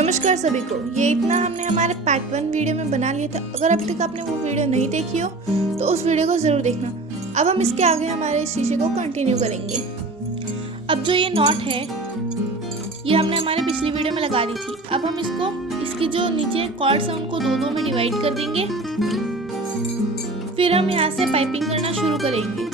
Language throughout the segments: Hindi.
नमस्कार सभी को। ये इतना हमने हमारे पार्ट 1 वीडियो में बना लिया था। अगर अभी तक आपने वो वीडियो नहीं देखी हो तो उस वीडियो को ज़रूर देखना। अब हम इसके आगे हमारे शीशे को कंटिन्यू करेंगे। अब जो ये नॉट है ये हमने हमारे पिछली वीडियो में लगा दी थी। अब हम इसकी जो नीचे कॉर्ड्स हैं उनको दो में डिवाइड कर देंगे। फिर हम यहाँ से पाइपिंग करना शुरू करेंगे।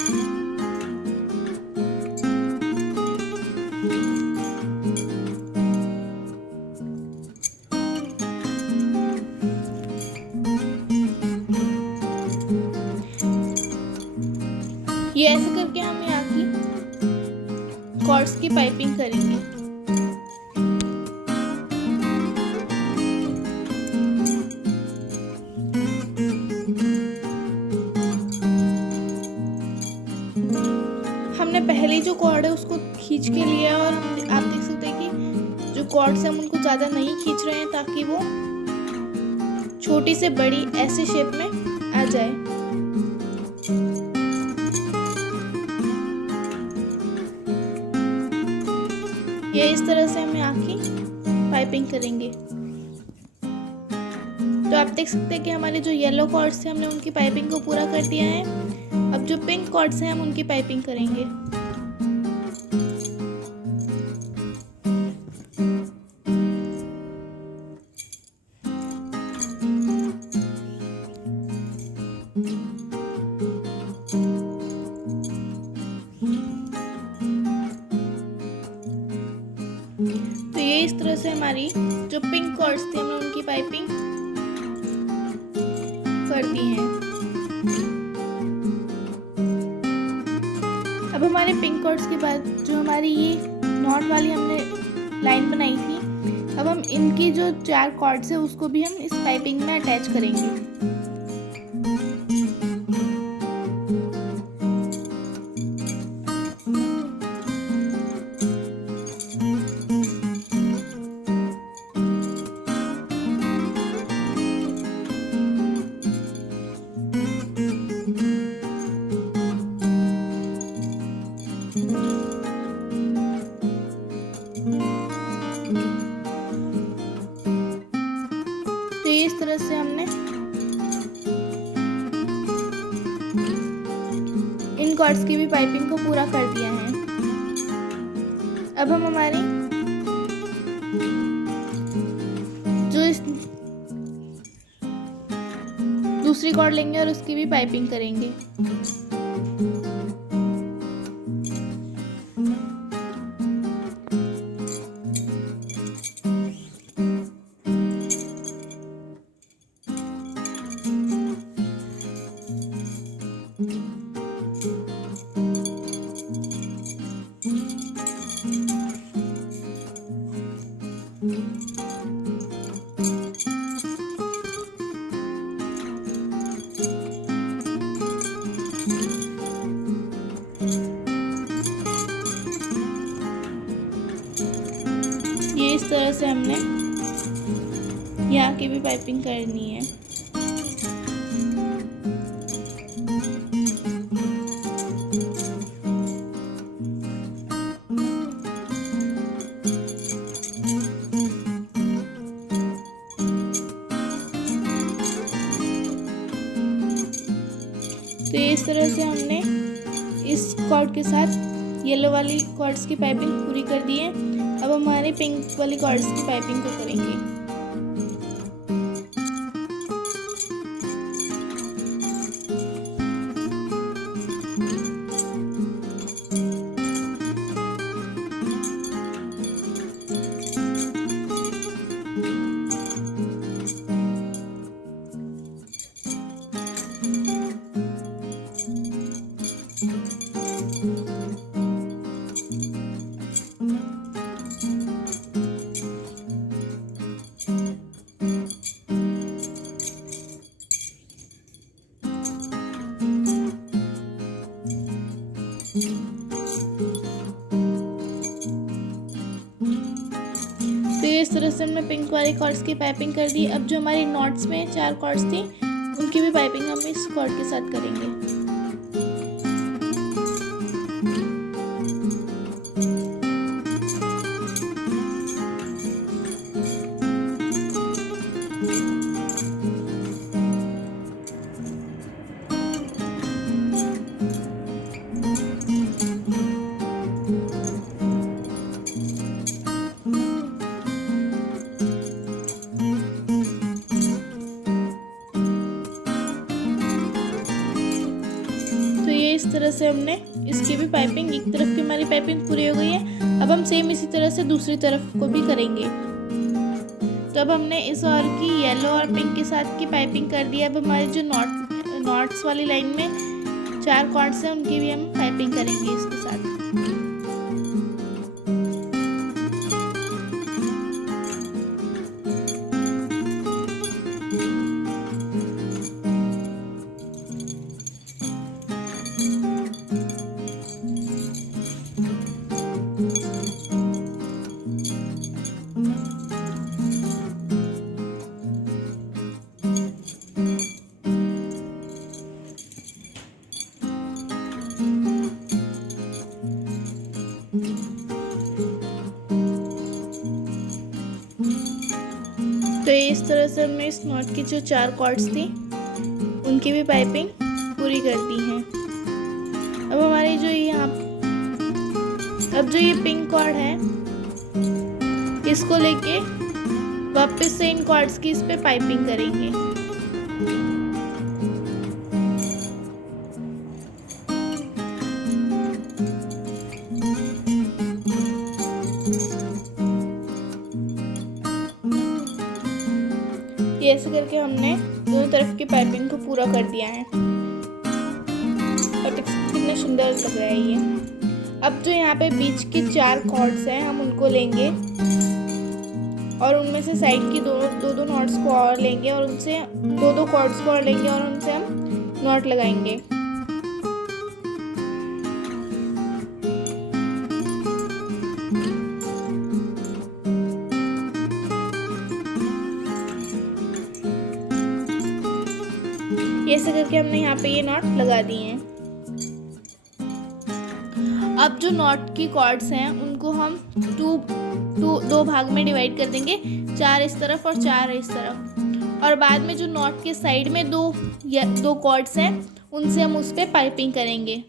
ये ऐसे करके हम यहाँ की कॉर्ड्स की पाइपिंग करेंगे। हमने पहले जो कॉर्ड है उसको खींच के लिया और आप देख सकते हैं कि जो कॉर्ड्स हैं हम उनको ज़्यादा नहीं खींच रहे हैं ताकि वो छोटी से बड़ी ऐसे शेप में आ जाए। ये इस तरह से हम यहाँ की पाइपिंग करेंगे। तो आप देख सकते हैं कि हमारे जो येलो कॉर्ड्स थे हमने उनकी पाइपिंग को पूरा कर दिया है। अब जो पिंक कॉर्ड्स हैं हम उनकी पाइपिंग करेंगे। तो ये इस तरह से हमारी जो पिंक कॉर्ड्स थे हमने उनकी पाइपिंग कर दी है। अब हमारे पिंक कॉर्ड्स के बाद जो हमारी ये नॉट वाली हमने लाइन बनाई थी, अब हम इनकी जो 4 कॉर्ड्स है उसको भी हम इस पाइपिंग में अटैच करेंगे। तो इस तरह से हमने इन कॉर्ड्स की भी पाइपिंग को पूरा कर दिया है। अब हम हमारी जो इस दूसरी कॉर्ड लेंगे और उसकी भी पाइपिंग करेंगे। ये इस तरह से हमने यहाँ की भी पाइपिंग करनी है। तो इस तरह से हमने इस कॉर्ड के साथ येलो वाली कॉर्ड्स की पाइपिंग पूरी कर दी है। अब हमारे पिंक वाली कॉर्ड्स की पाइपिंग को करेंगे। तो इस तरह से हमने पिंक वाली कॉर्ड्स की पाइपिंग कर दी। अब जो हमारी नॉट्स में 4 कॉर्ड्स थी उनकी भी पाइपिंग हम इस कॉर्ड के साथ करेंगे। तरह से हमने इसकी भी पाइपिंग, एक तरफ की हमारी पाइपिंग पूरी हो गई है। अब हम सेम इसी तरह से दूसरी तरफ को भी करेंगे। तो अब हमने इस और की येलो और पिंक के साथ की पाइपिंग कर दी। अब हमारे जो नॉट्स वाली लाइन में 4 कॉर्ड्स हैं उनकी भी हम पाइपिंग करेंगे इसके साथ। तो इस तरह से हमने इस नॉट की जो 4 कॉर्ड्स थी उनकी भी पाइपिंग पूरी कर दी है। अब हमारी जो ये पिंक कॉर्ड है इसको लेके वापस से इन कॉर्ड्स की इस पे पाइपिंग करेंगे। ये ऐसे करके हमने दोनों तरफ की पाइपिंग को पूरा कर दिया है और कितना सुंदर लग रहा है ये। अब जो यहाँ पे बीच की 4 कॉर्ड्स हैं हम उनको लेंगे और उनमें से साइड की दो नॉट्स को और लेंगे और उनसे दो कॉर्ड्स को और लेंगे और उनसे हम नॉट लगाएंगे। ऐसे करके हमने यहाँ पे ये नॉट लगा दिए हैं। अब जो नॉट की कॉर्ड्स हैं उनको हम दो भाग में डिवाइड कर देंगे, 4 इस तरफ और 4 इस तरफ। और बाद में जो नॉट के साइड में दो कॉर्ड्स हैं उनसे हम उस पर पाइपिंग करेंगे।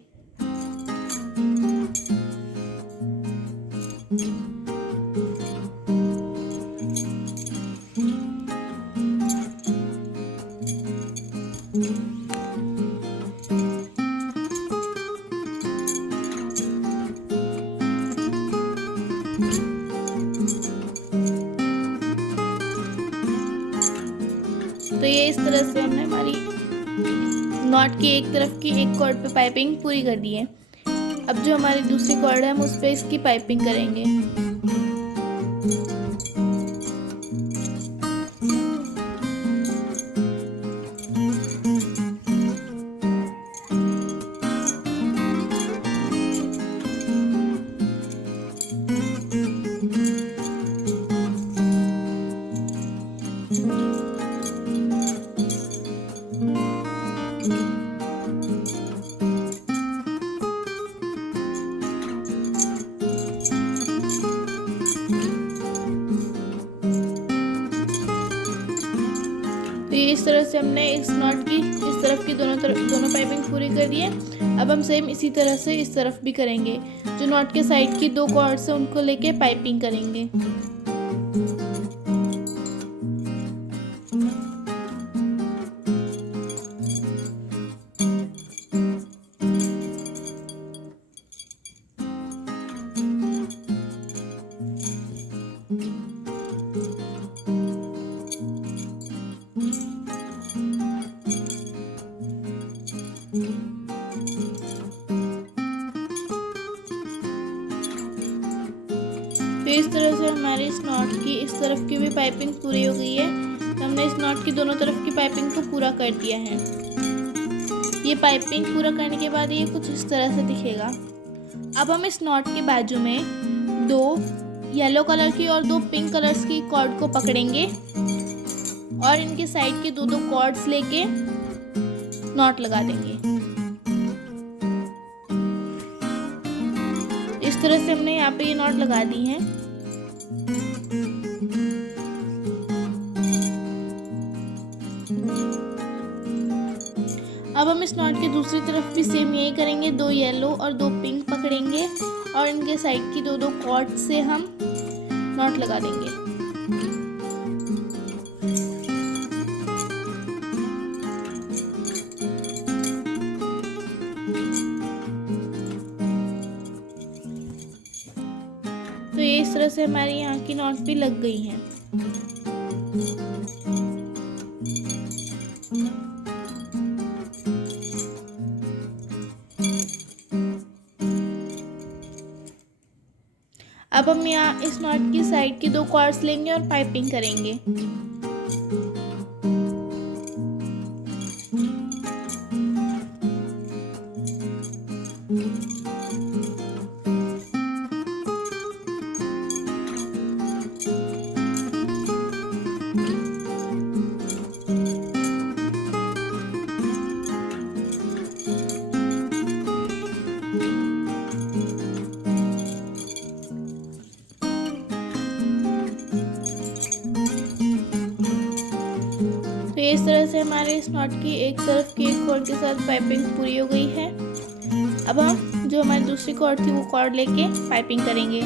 तो ये इस तरह से हमने हमारी नॉट की एक तरफ की एक कॉर्ड पे पाइपिंग पूरी कर दी है। अब जो हमारी दूसरी कॉर्ड है हम उस पे इसकी पाइपिंग करेंगे। इस तरह से हमने इस नॉट की इस तरफ की दोनों पाइपिंग पूरी कर दी है। अब हम सेम इसी तरह से इस तरफ भी करेंगे। जो नॉट के साइड की 2 कॉर्ड्स हैं उनको लेके पाइपिंग करेंगे। तो इस तरह से हमारे इस नॉट की इस तरफ की भी पाइपिंग पूरी हो गई है। तो हमने इस नॉट की दोनों तरफ की पाइपिंग को पूरा कर दिया है। ये पाइपिंग पूरा करने के बाद ये कुछ इस तरह से दिखेगा। अब हम इस नॉट के बाजू में 2 येलो कलर की और 2 पिंक कलर्स की कॉर्ड को पकड़ेंगे और इनके साइड के 2 कॉर्ड्स लेके नॉट लगा देंगे। इस तरह से हमने यहाँ पे ये नॉट लगा दी है। अब हम इस नॉट की दूसरी तरफ भी सेम यही करेंगे। 2 येलो और 2 पिंक पकड़ेंगे और इनके साइड की 2 कॉर्ड से हम नॉट लगा देंगे। तरह से हमारी यहाँ की नॉट भी लग गई हैं। अब हम यहाँ इस नॉट की साइड की 2 कॉर्ड्स लेंगे और पाइपिंग करेंगे। तो इस तरह से हमारे इस नॉट की एक तरफ की एक कॉर्ड के साथ पाइपिंग पूरी हो गई है। अब हम जो हमारी दूसरी कॉर्ड थी वो कॉर्ड लेके पाइपिंग करेंगे।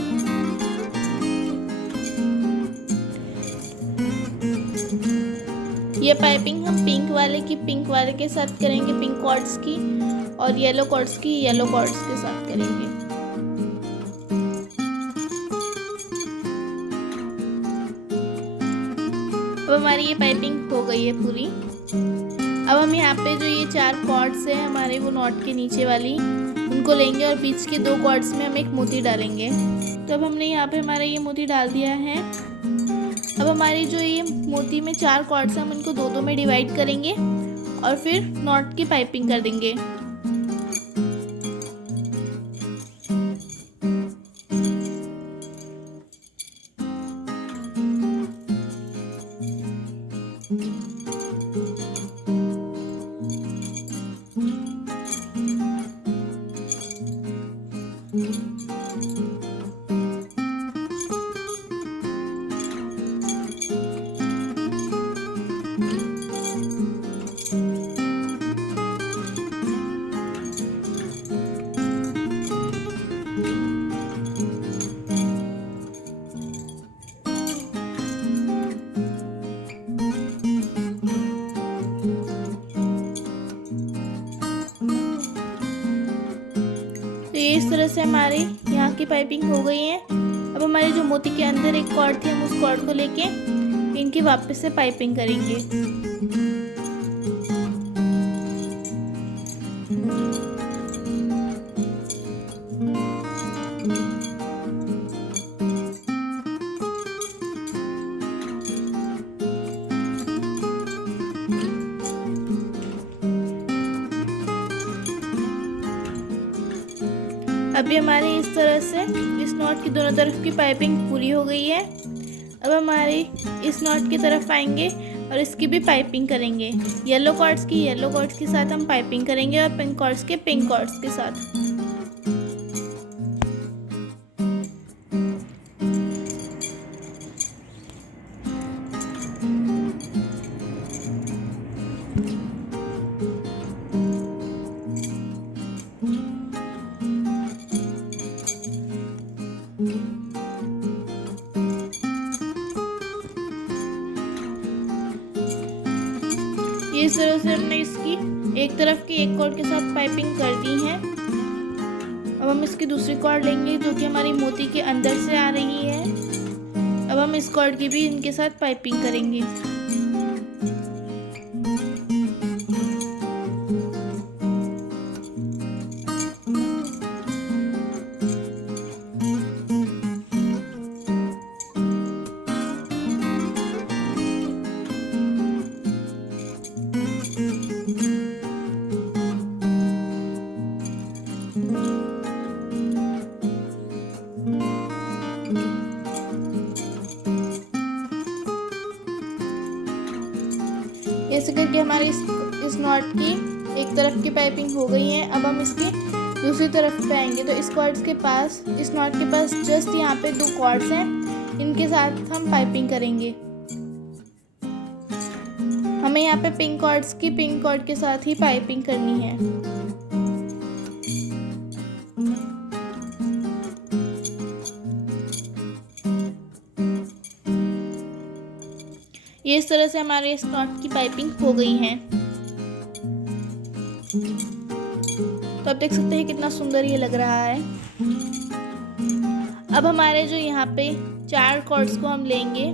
ये पाइपिंग हम पिंक वाले के साथ करेंगे, पिंक कॉर्ड्स की, और येलो कॉर्ड्स की येलो कॉर्ड्स के साथ करेंगे। अब हमारी ये पाइपिंग हो गई है पूरी। अब हम यहाँ पे जो ये 4 कॉर्ड्स हैं हमारे वो नॉट के नीचे वाली, उनको लेंगे और बीच के 2 कॉर्ड्स में हम एक मोती डालेंगे। तो अब हमने यहाँ पे हमारा ये मोती डाल दिया है। अब हमारी जो ये मोती में 4 कॉर्ड्स हैं हम इनको 2-2 में डिवाइड करेंगे और फिर नॉट की पाइपिंग कर देंगे। इस तरह से हमारी यहाँ की पाइपिंग हो गई है। अब हमारे जो मोती के अंदर एक कॉर्ड थी हम उस कॉर्ड को लेके इनकी वापस से पाइपिंग करेंगे। अभी हमारी इस तरह से इस नॉट की दोनों तरफ की पाइपिंग पूरी हो गई है। अब हमारी इस नॉट की तरफ आएंगे और इसकी भी पाइपिंग करेंगे। येलो कॉर्ड्स के साथ हम पाइपिंग करेंगे और पिंक कॉर्ड्स के साथ। इस तरह से हमने इसकी एक तरफ की एक कॉर्ड के साथ पाइपिंग कर दी है। अब हम इसकी दूसरी कॉर्ड लेंगे जो कि हमारी मोती के अंदर से आ रही है। अब हम इस कॉर्ड की भी इनके साथ पाइपिंग करेंगे। ऐसे करके हमारी इस नॉट की एक तरफ की पाइपिंग हो गई है। अब हम इसकी दूसरी तरफ पे आएंगे तो इस कॉर्ड्स के पास, इस नॉट के पास जस्ट यहाँ पे 2 कॉर्ड्स हैं, इनके साथ हम पाइपिंग करेंगे। हमें यहाँ पे पिंक कॉर्ड के साथ ही पाइपिंग करनी है। ये इस तरह से हमारे इस नॉट की पाइपिंग हो गई है। तो आप देख सकते हैं कितना सुंदर ये लग रहा है। अब हमारे जो यहाँ पे 4 कॉर्ड्स को हम लेंगे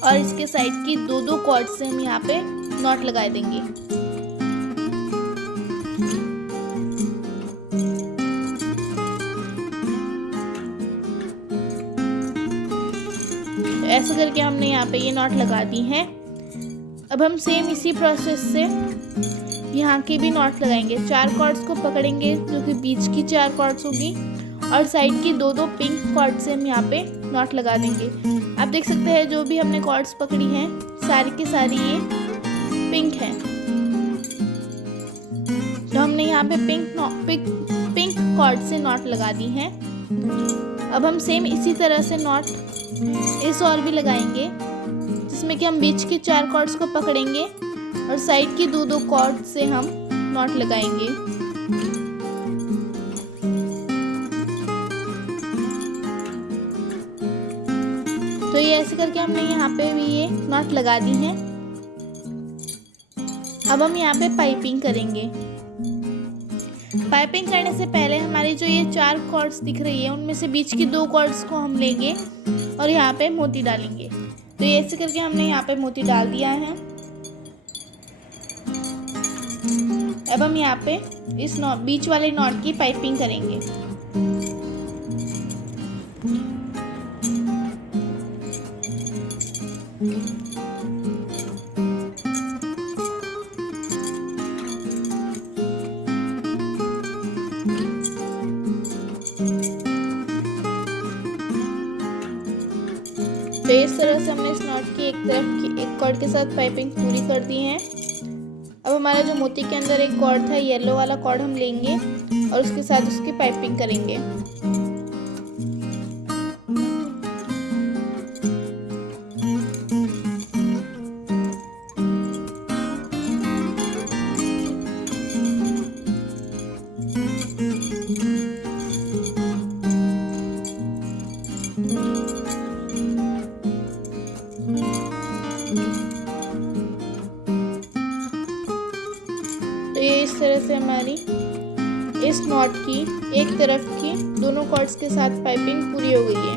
और इसके साइड की 2 कॉर्ड से हम यहाँ पे नॉट लगा देंगे। तो ऐसे करके हमने यहाँ पे ये नॉट लगा दी है। अब हम सेम इसी प्रोसेस से यहाँ की भी नॉट लगाएंगे। 4 कॉर्ड्स को पकड़ेंगे जो कि बीच की 4 कॉर्ड्स होगी और साइड की 2 पिंक कॉर्ड से हम यहाँ पे नॉट लगा देंगे। आप देख सकते हैं जो भी हमने कॉर्ड्स पकड़ी हैं सारी की सारी ये पिंक है। तो हमने यहाँ पे पिंक कॉर्ड से नॉट लगा दी है। अब हम सेम इसी तरह से नॉट इस और भी लगाएंगे जिसमें कि हम बीच के 4 कॉर्ड्स को पकड़ेंगे और साइड की 2 कॉर्ड से हम नॉट लगाएंगे। तो ये ऐसे करके हमने यहाँ पे भी ये नॉट लगा दी है। अब हम यहाँ पे पाइपिंग करेंगे। पाइपिंग करने से पहले हमारी जो ये 4 कॉर्ड्स दिख रही है उनमें से बीच की 2 कॉर्ड्स को हम लेंगे और यहाँ पे मोती डालेंगे। तो ये ऐसे करके हमने यहाँ पे मोती डाल दिया है। अब हम यहाँ पे इस बीच वाले नॉट की पाइपिंग करेंगे। तो इस तरह से हमने इस नॉट की एक तरफ की एक कॉर्ड के साथ पाइपिंग पूरी कर दी है। अब हमारा जो मोती के अंदर एक कॉर्ड था येलो वाला कॉर्ड हम लेंगे और उसके साथ उसकी पाइपिंग करेंगे। तो ये इस तरह से हमारी इस नॉट की एक तरफ की दोनों कॉर्ड्स के साथ पाइपिंग पूरी हो गई है।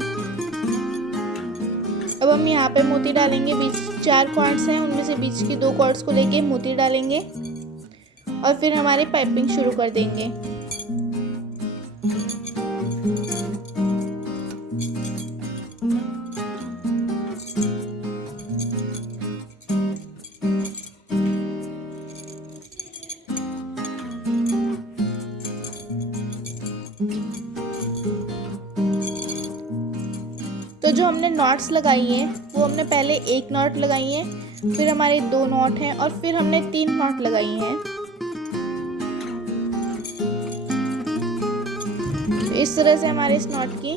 अब हम यहाँ पे मोती डालेंगे। बीच 4 कॉर्ड्स हैं उनमें से बीच की 2 कॉर्ड्स को लेके मोती डालेंगे और फिर हमारी पाइपिंग शुरू कर देंगे। तो जो हमने नॉट्स लगाई हैं वो हमने पहले एक नॉट लगाई है, फिर हमारे 2 नॉट हैं और फिर हमने 3 नॉट लगाई हैं। तो इस तरह से हमारे इस नॉट की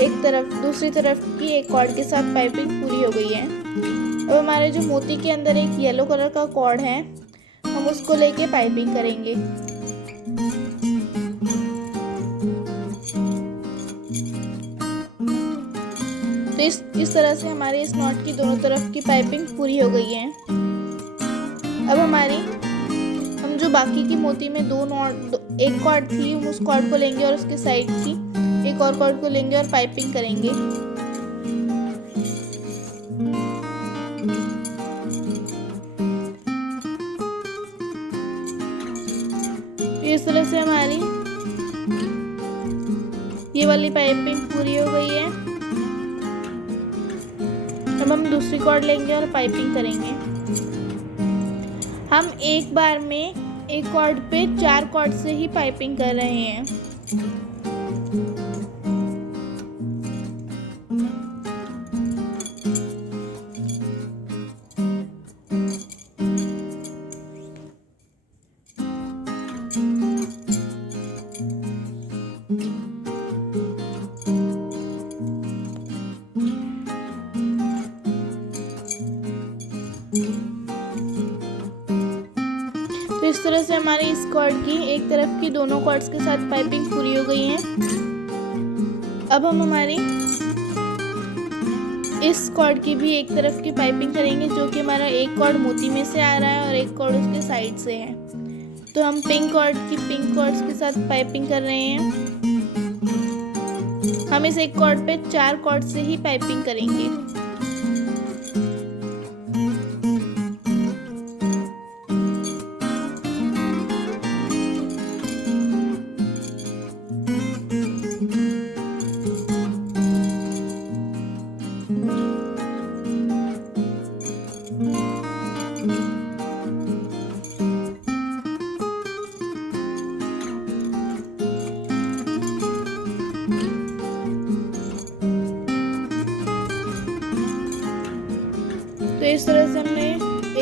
एक तरफ दूसरी तरफ की एक कॉर्ड के साथ पाइपिंग पूरी हो गई है। अब हमारे जो मोती के अंदर एक येलो कलर का कॉर्ड है हम उसको लेके पाइपिंग करेंगे। तो इस तरह से हमारे इस नॉट की दोनों तरफ की पाइपिंग पूरी हो गई है। अब हम जो बाकी की मोती में एक कॉर्ड थी हम उस कॉर्ड को लेंगे और उसके साइड की एक और कॉर्ड को लेंगे और पाइपिंग करेंगे। इस तरह से हमारी ये वाली पाइपिंग पूरी हो गई है। अब हम दूसरी कॉर्ड लेंगे और पाइपिंग करेंगे। हम एक बार में एक कॉर्ड पे 4 कॉर्ड से ही पाइपिंग कर रहे हैं। तो इस तरह से हमारी इस कॉर्ड की एक तरफ की दोनों कॉर्ड्स के साथ पाइपिंग पूरी हो गई है। अब हम हमारी इस कॉर्ड की भी एक तरफ की पाइपिंग करेंगे जो कि हमारा एक कॉर्ड मोती में से आ रहा है और एक कॉर्ड उसके साइड से है। तो हम पिंक कॉर्ड की पिंक कॉर्ड्स के साथ पाइपिंग कर रहे हैं। हम इस एक कॉर्ड पे 4 कॉर्ड से ही पाइपिंग करेंगे। तो इस तरह से हमने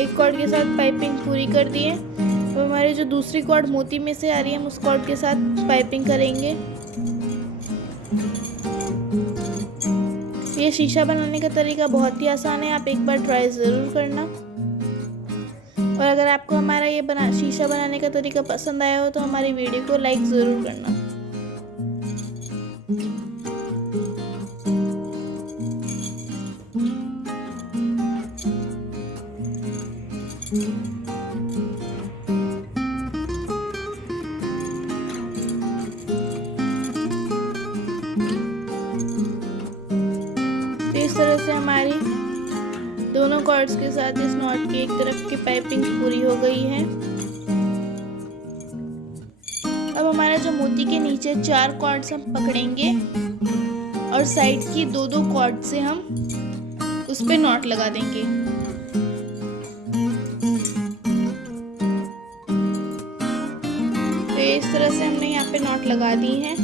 एक कॉर्ड के साथ पाइपिंग पूरी कर दी है। अब हमारी जो दूसरी कॉर्ड मोती में से आ रही है हम उस कॉर्ड के साथ पाइपिंग करेंगे। ये शीशा बनाने का तरीका बहुत ही आसान है, आप एक बार ट्राई ज़रूर करना। और अगर आपको हमारा ये शीशा बनाने का तरीका पसंद आया हो तो हमारी वीडियो को लाइक ज़रूर करना। इस तरह से हमारी दोनों कॉर्ड्स के साथ इस नॉट की एक तरफ की पाइपिंग पूरी हो गई है। अब हमारा जो मोती के नीचे 4 कॉर्ड्स हम पकड़ेंगे और साइड की 2-2 कॉर्ड से हम उस पे नॉट लगा देंगे। तो इस तरह से हमने यहाँ पे नॉट लगा दी है।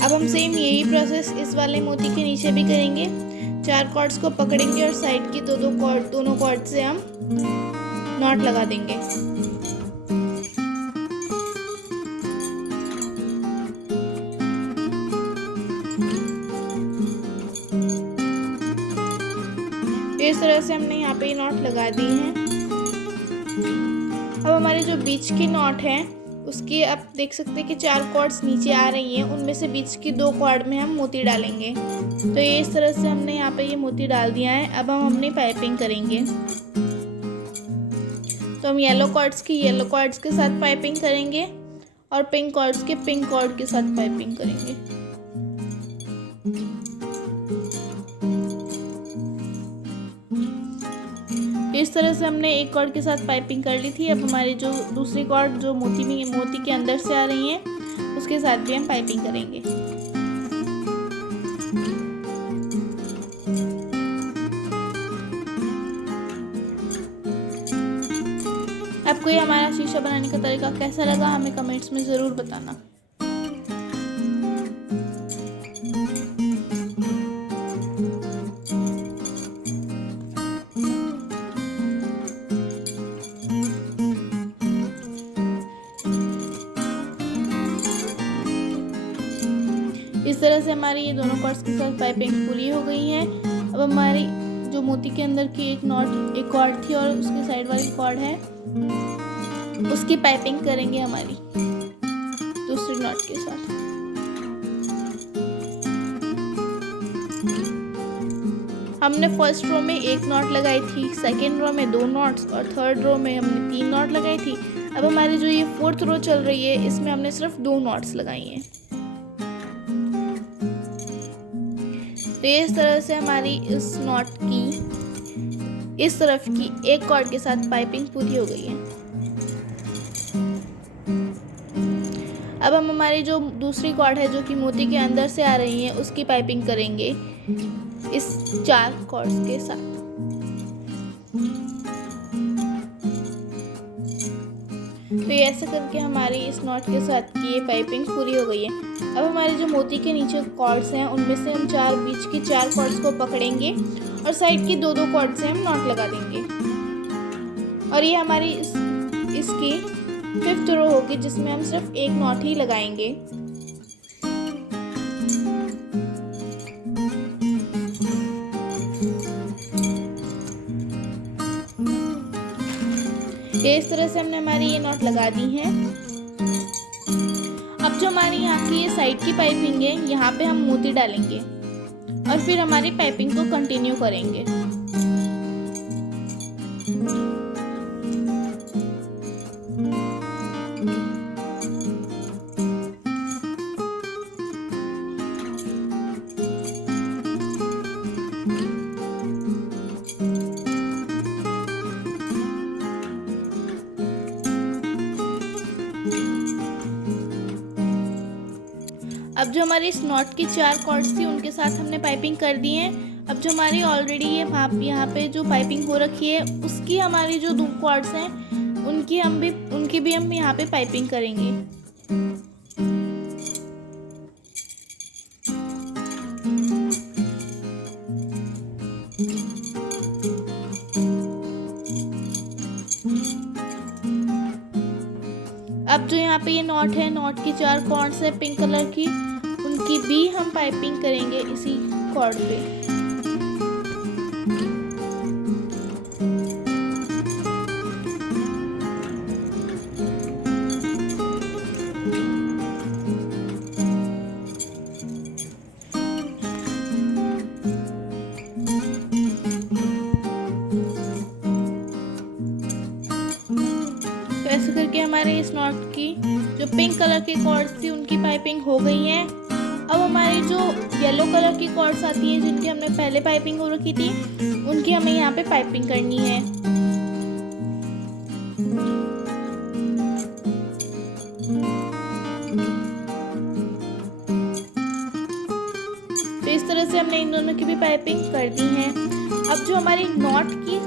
अब हम सेम यही प्रोसेस इस वाले मोती के नीचे भी करेंगे। 4 कॉर्ड्स को पकड़ेंगे और साइड की दोनों कॉर्ड से हम नॉट लगा देंगे। इस तरह से हमने यहाँ पे नॉट लगा दी है। अब हमारे जो बीच की नॉट है उसकी आप देख सकते हैं कि 4 कॉर्ड्स नीचे आ रही हैं, उनमें से बीच की 2 कॉर्ड में हम मोती डालेंगे। तो ये इस तरह से हमने यहाँ पे ये मोती डाल दिया है। अब हम अपनी पाइपिंग करेंगे। तो हम येलो कॉर्ड्स के साथ पाइपिंग करेंगे और पिंक कॉर्ड्स के पिंक कॉर्ड के साथ पाइपिंग करेंगे। इस तरह से हमने एक कॉर्ड के साथ पाइपिंग कर ली थी। अब हमारी जो दूसरी कॉर्ड जो मोती के अंदर से आ रही है उसके साथ भी हम पाइपिंग करेंगे। आपको ये हमारा शीशा बनाने का तरीका कैसा लगा हमें कमेंट्स में ज़रूर बताना। इस तरह से हमारी ये दोनों कॉर्ड्स के साथ पाइपिंग पूरी हो गई है। अब हमारी जो मोती के अंदर की एक कॉर्ड थी और उसके साइड वाली कॉर्ड है उसकी पाइपिंग करेंगे हमारी दूसरी नॉट के साथ। हमने फर्स्ट रो में 1 नॉट लगाई थी, सेकेंड रो में 2 नॉट्स और थर्ड रो में हमने 3 नॉट लगाई थी। अब हमारी जो ये 4th रो चल रही है इसमें हमने सिर्फ 2 नॉट्स लगाई हैं। तो इस तरह से हमारी इस नॉट की इस तरफ की एक कॉर्ड के साथ पाइपिंग पूरी हो गई है। अब हम हमारी जो दूसरी कॉर्ड है जो कि मोती के अंदर से आ रही है उसकी पाइपिंग करेंगे इस 4 कॉर्ड्स के साथ। तो ये ऐसा करके हमारी इस नॉट के साथ की ये पाइपिंग पूरी हो गई है। अब हमारे जो मोती के नीचे कॉर्ड्स हैं उनमें से हम बीच की 4 कॉर्ड्स को पकड़ेंगे और साइड की 2-2 कॉर्ड से हम नॉट लगा देंगे। और ये हमारी इसकी 5th रो होगी जिसमें हम सिर्फ 1 नॉट ही लगाएंगे। ये इस तरह से हमने हमारी ये नॉट लगा दी है। अब जो हमारी यहाँ की ये साइड की पाइपिंग है यहाँ पे हम मोती डालेंगे और फिर हमारी पाइपिंग को कंटिन्यू करेंगे। अब जो हमारी इस नॉट की 4 कॉर्ड्स थी उनके साथ हमने पाइपिंग कर दी है। अब जो हमारी ऑलरेडी ये यहाँ पे जो पाइपिंग हो रखी है उसकी हमारी जो 2 कॉर्ड्स हैं उनकी भी हम यहाँ पे पाइपिंग करेंगे। अब जो यहाँ पे ये नॉट है, नॉट की 4 कॉर्ड्स है पिंक कलर की, उनकी भी हम पाइपिंग करेंगे इसी कॉर्ड पे। ऐसे करके हमारे इस नॉट की जो पिंक कलर की कॉर्ड्स थी उनकी पाइपिंग हो गई है। अब हमारी जो येलो कलर की कॉर्ड्स आती हैं जिनकी हमने पहले पाइपिंग हो रखी थी उनकी हमें यहाँ पे पाइपिंग करनी है। तो इस तरह से हमने इन दोनों की भी पाइपिंग कर दी है। अब जो हमारी नॉट की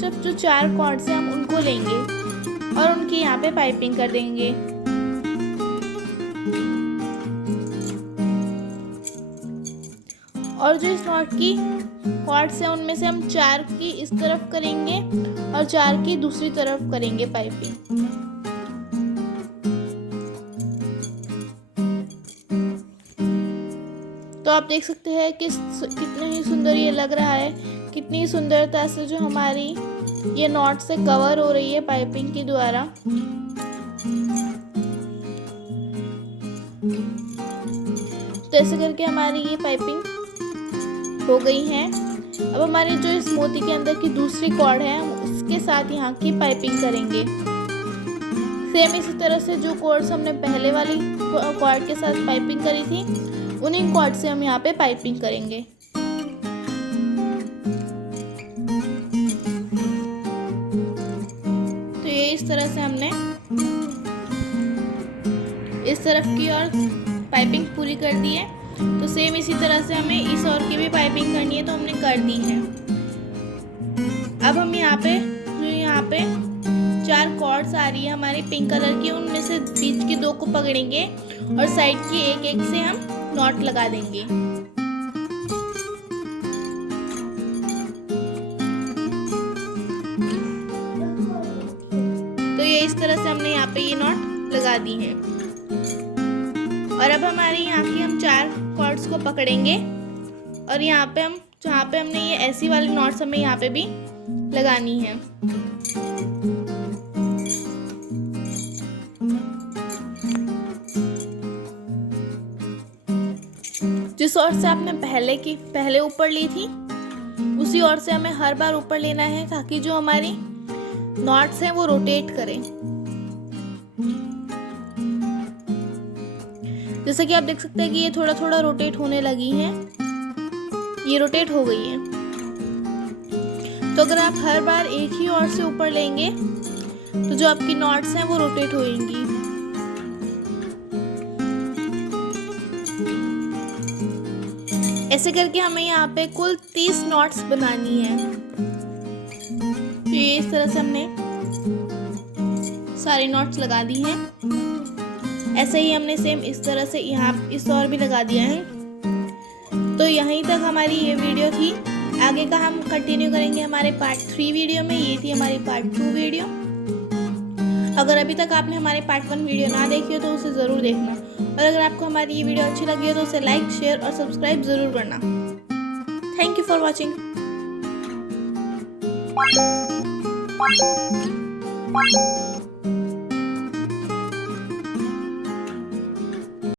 सिर्फ जो 4 कॉर्ड्स हैं हम उनको लेंगे और उनकी यहाँ पे पाइपिंग कर देंगे। और जो इस नॉट की कॉर्ड्स हैं उनमें से हम 4 की इस तरफ करेंगे और 4 की दूसरी तरफ करेंगे पाइपिंग। तो आप देख सकते हैं कि कितना ही सुंदर ये लग रहा है, कितनी सुंदरता से जो हमारी ये नॉट से कवर हो रही है पाइपिंग के द्वारा। तो ऐसे करके हमारी ये पाइपिंग हो गई है। अब हमारे जो इस मोती के अंदर की दूसरी कॉर्ड है हम उसके साथ यहाँ की पाइपिंग करेंगे। सेम इसी तरह से जो कॉर्ड्स हमने पहले वाली कॉर्ड के साथ पाइपिंग करी थी उन्हीं कॉर्ड से हम यहाँ पे पाइपिंग करेंगे। तो ये इस तरह से हमने इस तरफ की और पाइपिंग पूरी कर दी है। तो सेम इसी तरह से हमें इस और की भी पाइपिंग करनी है, तो हमने कर दी है। अब हम यहाँ पे 4 कॉर्ड्स आ रही है हमारी पिंक कलर की, उनमें से बीच की 2 को पकड़ेंगे और साइड की एक से हम नॉट लगा देंगे। तो ये इस तरह से हमने यहाँ पे ये नॉट लगा दी है। और अब हमारे यहाँ की हम 4 कॉर्ड्स को पकड़ेंगे और यहाँ पे हम जहाँ पे हमने ये ऐसी वाली नॉट्स हमें यहाँ पे भी लगानी है। जिस ओर से आपने पहले ऊपर ली थी उसी ओर से हमें हर बार ऊपर लेना है ताकि जो हमारी नॉट्स हैं वो रोटेट करें। जैसा कि आप देख सकते हैं कि ये थोड़ा थोड़ा रोटेट होने लगी हैं, ये रोटेट हो गई है। तो अगर आप हर बार एक ही ओर से ऊपर लेंगे तो जो आपकी नॉट्स हैं वो रोटेट होंगी। ऐसे करके हमें यहाँ पे कुल 30 नॉट्स बनानी है। तो ये इस तरह से हमने सारी नॉट्स लगा दी हैं। ऐसे ही हमने सेम इस तरह से यहाँ इस और भी लगा दिया है। तो यहीं तक हमारी ये वीडियो थी। आगे का हम कंटिन्यू करेंगे हमारे पार्ट 3 वीडियो में। ये थी हमारी पार्ट 2 वीडियो। अगर अभी तक आपने हमारे पार्ट 1 वीडियो ना देखी हो तो उसे ज़रूर देखना, और अगर आपको हमारी ये वीडियो अच्छी लगी हो तो उसे लाइक, शेयर और सब्सक्राइब ज़रूर करना। Thank you for watching.